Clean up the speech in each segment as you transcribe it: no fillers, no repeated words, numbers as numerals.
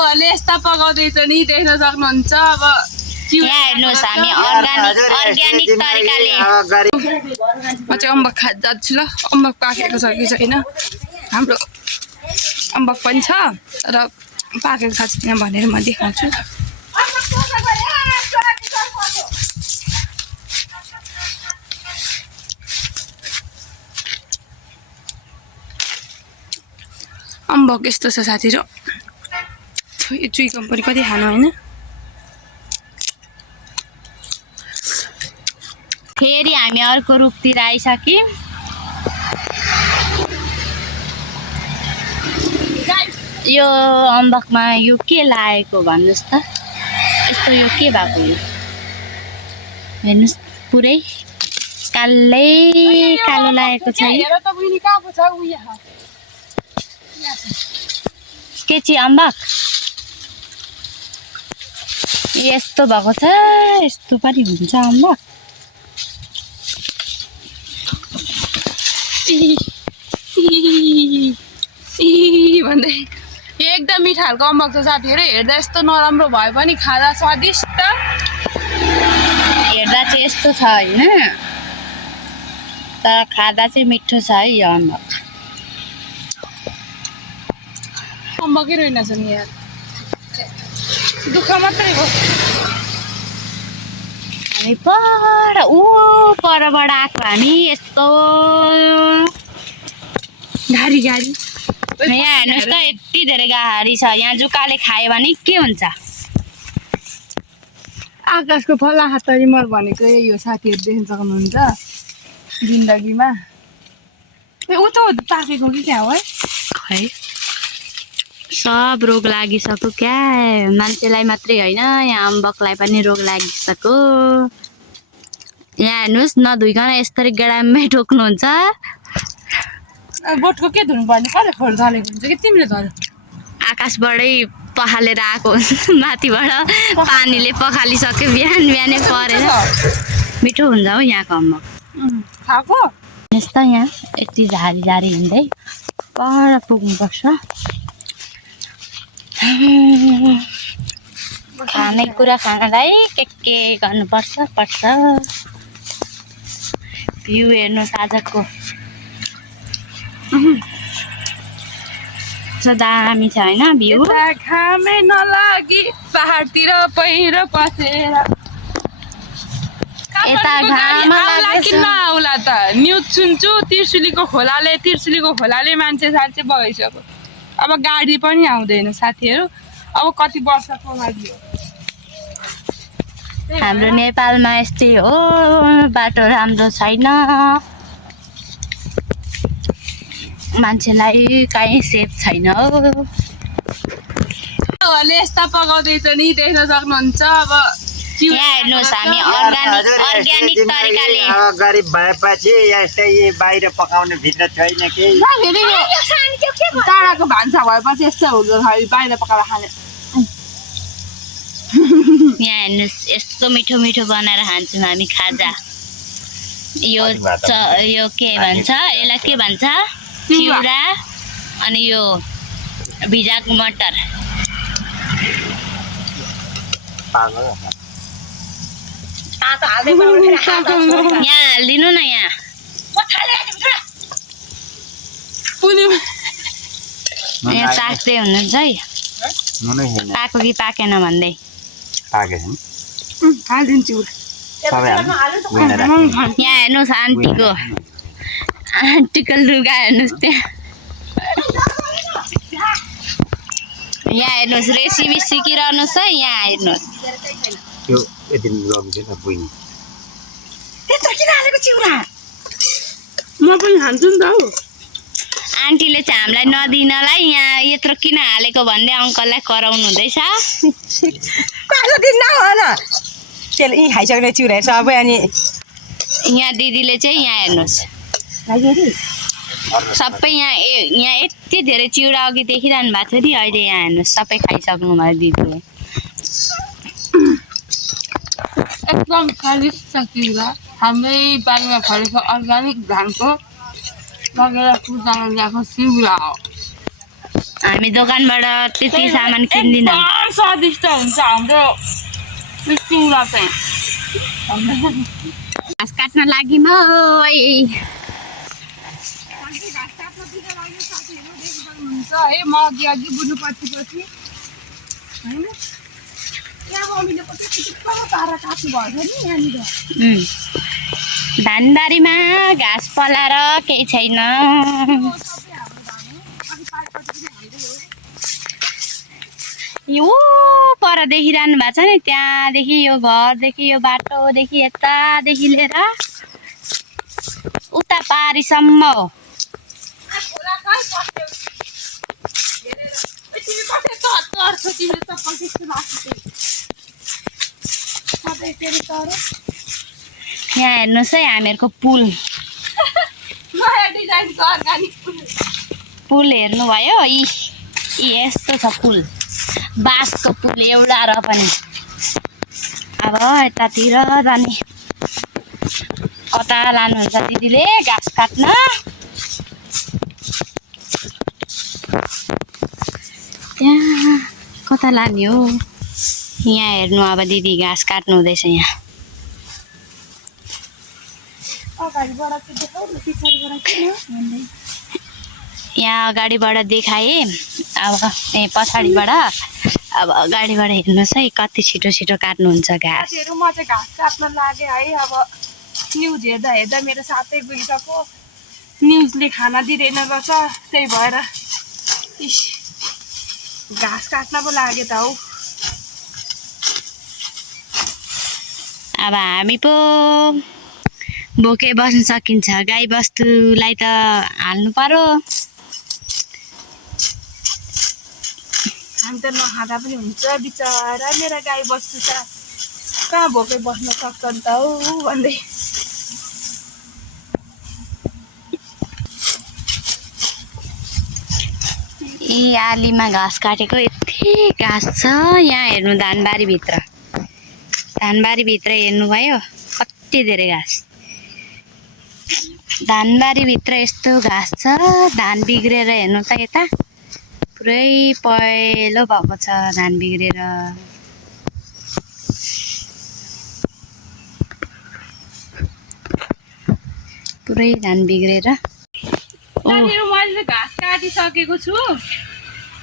आमाहरूले यस्ता पकाउँदैछ नि देख्न सक्नुहुन्छ। अब यहाँ हेर्नुहोस् हामी अर्ग्यानिक तरिकाले म चाहिँ अम्बक खा जान्छु ल। अम्बक पाकेको छ कि छैन, हाम्रो अम्बक पनि छ र पाकेको छ छैन भनेर म देखाउँछु। अम्बक यस्तो छ साथीहरू। यो चुइकम पनि कति खानु होइन। फेरि हामी अर्को रुखतिर आइसक्यौँ। यो अम्बकमा यो के लागेको भन्नुहोस् त, यस्तो यो के भएको हो हेर्नुहोस्, पुरै कालै कालो लागेको छ। के चाहिँ अम्बक यस्तो भएको छ, यस्तो पनि हुन्छ अम्बक। भन्दै एकदम मिठो खालको अम्बक छ साथीहरू। हेर्दा यस्तो नराम्रो भए पनि खाँदा स्वादिष्ट। हेर्दा चाहिँ यस्तो छ होइन, तर खाँदा चाहिँ मिठो छ है यो अम्बक। अम्बकै रहेनछ नि यार, दुःख मात्रै हो। हामी परबाट आएको हामी यस्तो गाडी गाडी यहाँ हेर्नुहोस् त, यति धेरै गाडी छ। यहाँ जुकाले खायो भने के हुन्छ? आकाशको फला तरी मर भनेको यो साथीहरू देख्न सक्नुहुन्छ जिन्दगीमा। ऊ त पाकेको कि क्या हो है? खै सब रोग लागिसक्यो क्या, मान्छेलाई मात्रै होइन यहाँ अम्बकलाई पनि रोग लागिसक्यो। यहाँ हेर्नुहोस् नधुइकन यसरी गेडामै ठोक्नुहुन्छ। बोटको के धुनु पर्ने, कसले खोल धलेको हुन्छ कि तिमीले धर्यो? आकाशबाटै पखालेर आएको माथिबाट पानीले पखालिसक्यो, बिहान बिहानै परेर। मिठो हुन्छ हौ यहाँको अम्बक। खाएको यस्तो यहाँ यति झारी झारी हिँड्दै पर पुग्नुपर्छ। खानेकुरा खानलाई के गर्नुपर्छ पर्छ। भ्यू हेर्नुहोस् आजको दामी छ होइन भ्यू। घामै नलागी पहाडतिर पहिरो पसेर यता घाम आउला त न्युज सुन्छु त्रिशुलीको खोलाले मान्छे साँच्चै बगाइसक्यो। अब गाडी पनि आउँदैन साथीहरू। अब कति वर्षको लागि हो? हाम्रो नेपालमा यस्तै हो, बाटो राम्रो छैन, मान्छेलाई कहीँ सेफ छैन हो। आमाहरूले यस्ता पकाउँदैछ नि देख्न सक्नुहुन्छ। अब यहाँ हेर्नुहोस् हामी अर्ग्यानिक तरिकाले गरिब भएपछि यस्तै बाहिर पकाउने भित्र छैन केही। टाढाको भान्सा भएपछि यस्तो हुँदो बाहिर पकाएर खाने। यहाँ हेर्नुहोस् यस्तो मिठो मिठो बनाएर खान्छौँ हामी खाजा। यो के भन्छ, यसलाई के भन्छ? चिउरा। अनि यो भिजाएको मटर। यहाँ हालिदिनु न, यहाँ ताक्दै हुनुहुन्छ है, पाएको कि पाकेन भन्दै। यहाँ हेर्नुहोस् आन्टीको लुगा हेर्नुहोस् त्यहाँ। यहाँ हेर्नुहोस् रेसिपी सिकिरहनुहोस् है। यहाँ हेर्नुहोस् म पनि खान्छु नि त हौ। आन्टीले चाहिँ हामीलाई नदिनलाई यहाँ यत्रो किन हालेको भन्दै अङ्कललाई कराउनु हुँदैछ। खाइसक्ने चिउरा सबै। अनि यहाँ दिदीले चाहिँ यहाँ हेर्नुहोस् सबै यहाँ यति धेरै चिउरा अघि देखिरहनु भएको थियो नि, अहिले यहाँ हेर्नुहोस् सबै खाइसक्नु भयो दिदीले। एकदम स्वादिष्ट चिउरा हाम्रै बारीमा फलेको अर्ग्यानिक धानको लगेर पूजामा ल्याएको चिउरा हो। हामी दोकानबाट त्यति सामान किन्दिनँ। एकदम स्वादिष्ट हुन्छ हाम्रो चिउरा चाहिँ। घाँस काट्न लाग्यौँ है। हुन्छ है म अघि बुझ्नु पछि होइन त्यहाँ मम्मीले कति तारा काट्नु भएको नि यहाँनिर। धानबारीमा घाँस पलाएर केही छैन। यो पर देखिरहनु भएको छ नि, त्यहाँदेखि यो घरदेखि यो बाटोदेखि यतादेखि लिएर उता पारीसम्म हो। यहाँ हेर्नुहोस् है हामीहरूको पुल पुल हेर्नुभयो यी यस्तो छ पुल, बाँसको पुल एउटा र पनि। अब यतातिर जाने कता लानुहुन्छ दिदीले घाँस काट्न? त्यहाँ कता लाने हो? यहाँ हेर्नु अब दिदी घाँस काट्नु हुँदैछ। यहाँ अगाडिबाट देखाएँ, अब पछाडिबाट अब अगाडिबाट हेर्नुहोस् है कति छिटो छिटो काट्नुहुन्छ घाँस। म चाहिँ घाँस काट्न लागेँ है। अब न्युज हेर्दा हेर्दा मेरो साथै बेलुकाको न्युजले खाना दिँदैन रहेछ, त्यही भएर घाँस काट्न पो लाग्यो त हौ। अब हामी पो बोके बस्न सकिन्छ, गाई बस्तुलाई त हाल्नु पर्यो। हामी त नखाँदा पनि हुन्छ, बिचरा मेरा गाई बस्तु छ कहाँ भोकै बस्न सक्छन् त हौ भन्दै। यी आलीमा घाँस काटेको यति घाँस छ। यहाँ हेर्नु धानबारीभित्र हेर्नुभयो कति धेरै घाँस। धानबारीभित्र यस्तो घाँस छ। धान बिग्रेर हेर्नु त यता पुरै पहेँलो भएको छ धान बिग्रेर। पुरै धान बिग्रेर। मैले घाँस काटिसकेको छु।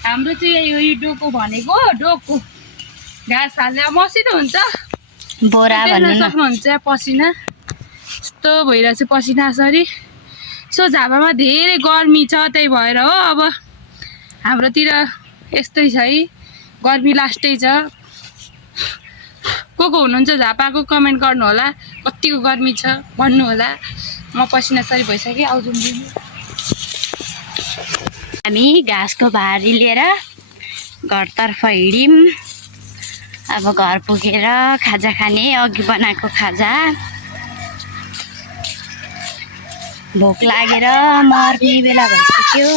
हाम्रो चाहिँ यो डोको भनेको डोको घाँस हाल्ने मसिनो हुन्छ, बोरा भन्नु न। सक्नुहुन्छ पसिना यस्तो भइरहेछ पसिना यसरी। सो झापामा धेरै गर्मी छ, त्यही भएर हो अब हाम्रोतिर यस्तै छ है, गर्मी लास्टै छ। को हुनुहुन्छ झापाको कमेन्ट गर्नु होला, कतिको गर्मी छ भन्नु होला। म पसिना सरी भइसकेँ, आउँछु दिनु। हामी घाँसको भारी लिएर घरतर्फ हिँड्यौँ। अब घर पुगेर खाजा खाने, अघि बनाएको खाजा। भोक लागेर मर्ने बेला भइसक्यो।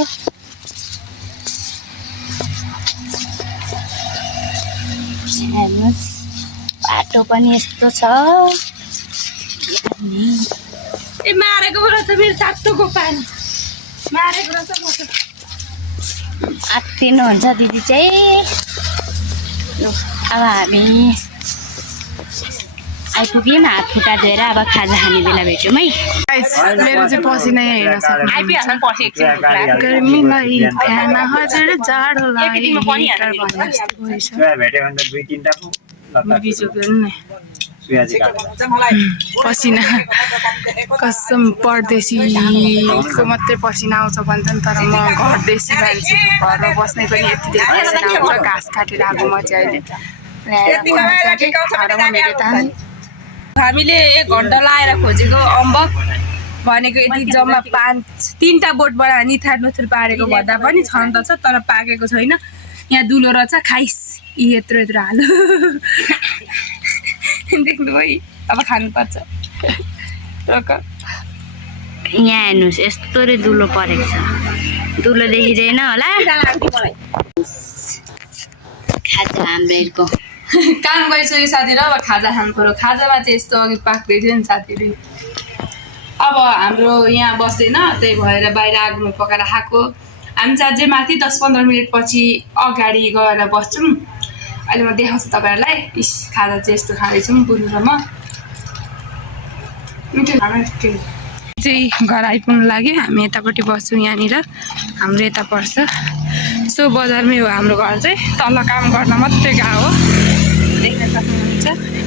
हेर्नुहोस् बाटो पनि यस्तो छ। ए मारेको रहेछ मेरो सातोको पानी, मारेको रहेछ। आत्तिनुहुन्छ दिदी चाहिँ। अब हामी आइपुग्यौँ, हात खुट्टा धोएर अब खाजा खाने बेला भेट्यौँ है। मेरो चाहिँ पसिना हेर्न सक्नुहुन्छ। गर्मीलाई बिहान हजुर जाडोलाई हिटर भन्ने जस्तो पसिना कसम परदेशीको मात्रै पसिना आउँछ भन्छन्, तर म घरदेशी मान्छे घरमा बस्ने पनि यति धेरै पसिना आउँछ। घाँस काटेर आएको म चाहिँ अहिले हामीले 1 घन्टा लाएर खोजेको अम्बक भनेको यति जम्मा 3टा बोटबाट निथार पारेको भन्दा पनि छन् त छ, तर पाकेको छैन। यहाँ दुलो रहेछ, खाइस यत्रो यत्रो हालो। देख्नु है, अब खानुपर्छ। यहाँ हेर्नुहोस् यस्तो दुलो परेको छ, दुलो देखिँदैन होला। खाजा हाम्रोहरूको काम गरिसक्यो साथीहरू, अब खाजा खानु पर्यो। खाजामा चाहिँ यस्तो अघि पाक्दै थियो नि साथीहरू। अब हाम्रो यहाँ बस्दैन, त्यही भएर बाहिर आगोमा पकाएर खाएको। हामी चाहिँ अझै माथि 10-15 मिनट पछि अगाडि गएर बस्छौँ। अहिले म देखाउँछु तपाईँहरूलाई। खाजा चाहिँ यस्तो खाँदैछौँ बुनु र म। मिठो खाना चाहिँ घर आइपुग्नु लाग्यो। हामी यतापट्टि बस्छौँ, यहाँनिर हाम्रो यता पर्छ। सो बजारमै हो हाम्रो घर चाहिँ, तल काम गर्न मात्रै गएको हो, देख्न सक्नुहुन्छ।